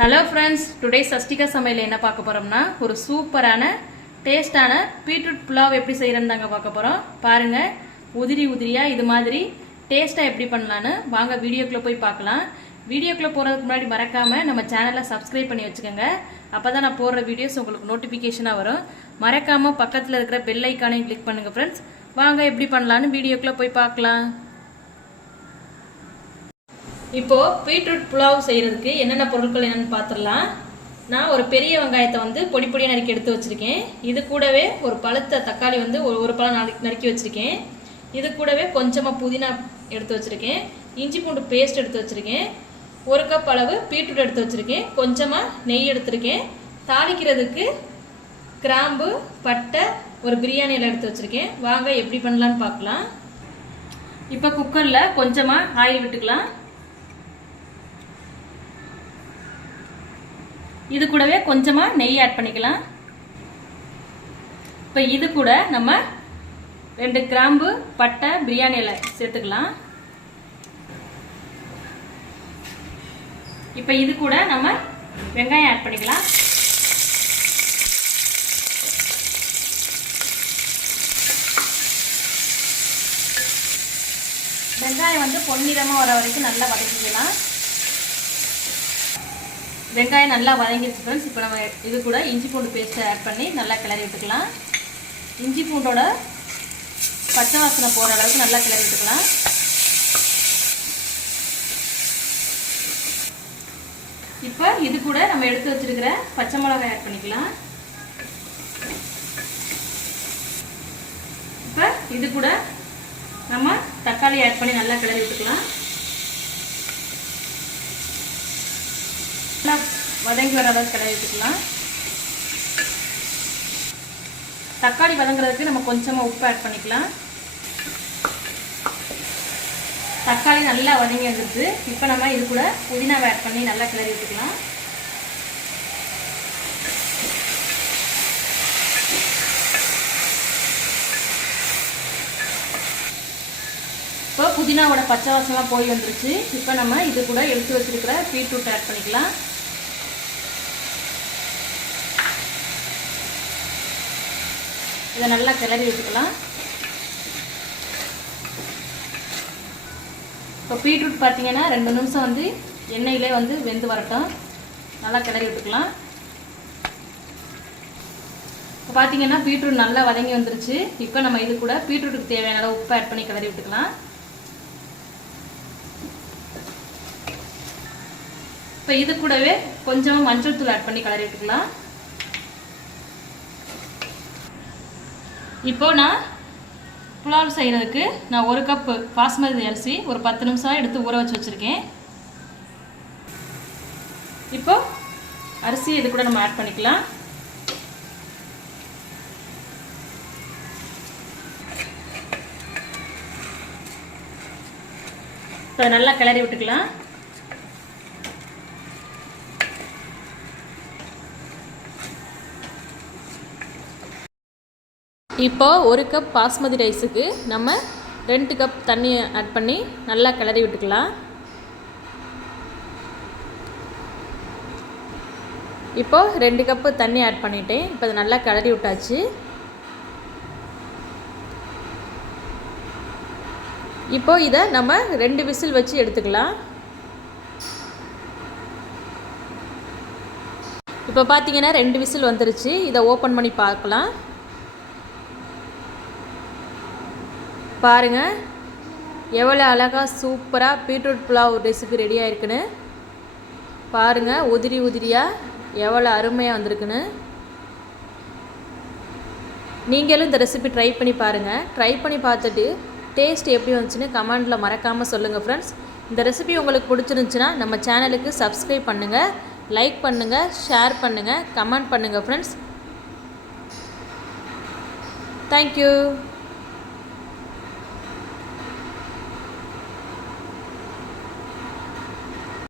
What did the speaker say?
Hello friends, today Shashtika சமையல் என்ன பார்க்க போறோம்னா ஒரு சூப்பரான டேஸ்டான பீட்ரூட் புலாவ் எப்படி செய்யறதுன்னு தாங்க பார்க்க போறோம். பாருங்க, உதிரி உதிரியா இது மாதிரி டேஸ்டா எப்படி பண்ணலான்னு வாங்க வீடியோக்குள்ள போய் பார்க்கலாம். வீடியோக்குள்ள போறதுக்கு முன்னாடி மறக்காம நம்ம சேனலை சப்ஸ்கிரைப் பண்ணி வச்சுக்கோங்க. அப்பதான் நான் போடுற வீடியோஸ் உங்களுக்கு நோட்டிபிகேஷனா வரும். மறக்காம பக்கத்துல இருக்கிற பெல் ஐக்கானையும் கிளிக் பண்ணுங்க ஃப்ரெண்ட்ஸ். வாங்க எப்படி பண்ணலான்னு வீடியோக்குள்ள போய் பார்க்கலாம். இப்போ பீட்ரூட் புலாவ் செய்யறதுக்கு என்னென்ன பொருட்கள் என்னன்னு பார்த்துடலாம். நான் ஒரு பெரிய வெங்காயத்தை வந்து பொடி பொடியாக நறுக்கி எடுத்து வச்சிருக்கேன். இது கூடவே ஒரு பழுத்த தக்காளி வந்து ஒரு பழம் நறுக்கி வச்சிருக்கேன். இது கூடவே கொஞ்சமாக புதினா எடுத்து வச்சிருக்கேன். இஞ்சி பூண்டு பேஸ்ட் எடுத்து வச்சிருக்கேன். ஒரு கப் அளவு பீட்ரூட் எடுத்து வச்சிருக்கேன். கொஞ்சமாக நெய் எடுத்திருக்கேன். தாளிக்கிறதுக்கு கிராம்பு, பட்டை, ஒரு பிரியாணி இலை எடுத்து வச்சிருக்கேன். வாங்க எப்படி பண்ணலான்னு பார்க்கலாம். இப்போ குக்கரில் கொஞ்சமாக ஆயில் விட்டுக்கலாம். இது கூடவே கொஞ்சமாக நெய் ஆட் பண்ணிக்கலாம். இப்போ இது கூட நம்ம 2 கிராம்பு, பட்டை, பிரியாணி இலை சேர்த்துக்கலாம். இப்போ இது கூட நம்ம வெங்காயம் ஆட் பண்ணிக்கலாம். வெங்காயம் வந்து பொன்னிறமாக வர வரைக்கும் நல்லா வதக்கிக்கலாம். வெங்காயம் நல்லா வதங்கிடுச்சு ஃப்ரெண்ட்ஸ். இப்போ நம்ம இது கூட இஞ்சி பூண்டு பேஸ்ட்டை ஆட் பண்ணி நல்லா கிளறி விட்டுக்கலாம். இஞ்சி பூண்டோட பச்சை வாசனை போகிற அளவுக்கு நல்லா கிளறி விட்டுக்கலாம். இப்போ இது கூட நம்ம எடுத்து வச்சிருக்கிற பச்சை மிளகாய் ஆட் பண்ணிக்கலாம். இப்போ இது கூட நம்ம தக்காளி ஆட் பண்ணி நல்லா கிளறி விட்டுக்கலாம். வதங்கி வர அளவுக்கு கிளறி விட்டுக்கலாம். தக்காளி வதங்குறதுக்கு நம்ம கொஞ்சமாக உப்பு ஆட் பண்ணிக்கலாம். தக்காளி நல்லா வதங்கி வந்துடுது. இப்போ நம்ம இது கூட புதினாவை ஆட் பண்ணி நல்லா கிளறி விட்டுக்கலாம். இப்போ புதினாவோட பச்சை வாசனைலாம் போய் வந்துருச்சு. இப்போ நம்ம இது கூட எடுத்து வச்சிருக்கிற பீட்ரூட் ஆட் பண்ணிக்கலாம். இதை நல்லா கிளறி விட்டுக்கலாம். இப்போ பீட்ரூட் பார்த்தீங்கன்னா 2 நிமிஷம் வந்து எண்ணெயிலே வந்து வெந்து வரட்டும். நல்லா கிளறி விட்டுக்கலாம். இப்போ பார்த்தீங்கன்னா பீட்ரூட் நல்லா வதங்கி வந்துருச்சு. இப்போ நம்ம இது கூட பீட்ரூட்டுக்கு தேவையான அளவு உப்பு ஆட் பண்ணி கிளறி விட்டுக்கலாம். இப்போ இது கூடவே கொஞ்சமாக மஞ்சள் தூள் ஆட் பண்ணி கிளறி விட்டுக்கலாம். இப்போ நான் புலாவ் செய்கிறதுக்கு நான் 1 கப் பாஸ்மதி அரிசி ஒரு 10 நிமிஷம் எடுத்து ஊற வச்சு வச்சுருக்கேன். இப்போ அரிசி இது கூட நம்ம ஆட் பண்ணிக்கலாம். இப்போ நல்லா கிளறி விட்டுக்கலாம். இப்போ 1 கப் பாஸ்மதி ரைஸுக்கு நம்ம 2 கப் தண்ணி ஆட் பண்ணி நல்லா கிளறி விட்டுக்கலாம். இப்போ 2 கப்பு தண்ணி ஆட் பண்ணிட்டேன். இப்போ அதை நல்லா கிளறி விட்டாச்சு. இப்போ இதை நம்ம 2 விசில் வச்சு எடுத்துக்கலாம். இப்போ பார்த்தீங்கன்னா 2 விசில் வந்துருச்சு. இதை ஓப்பன் பண்ணி பார்க்கலாம். பாருங்க, எவ்வளோ அழகாக சூப்பராக பீட்ரூட் புலாவ் ரெசிபி ரெடியாக இருக்குன்னு பாருங்கள். உதிரி உதிரியாக எவ்வளோ அருமையாக வந்திருக்குன்னு. நீங்களும் இந்த ரெசிபி ட்ரை பண்ணி பாருங்கள். ட்ரை பண்ணி பார்த்துட்டு டேஸ்ட் எப்படி வந்துச்சுன்னு கமெண்டில் மறக்காமல் சொல்லுங்கள் ஃப்ரெண்ட்ஸ். இந்த ரெசிபி உங்களுக்கு பிடிச்சிருந்துச்சுன்னா நம்ம சேனலுக்கு சப்ஸ்கிரைப் பண்ணுங்கள், லைக் பண்ணுங்கள், ஷேர் பண்ணுங்கள், கமெண்ட் பண்ணுங்கள் ஃப்ரெண்ட்ஸ். தேங்க்யூ.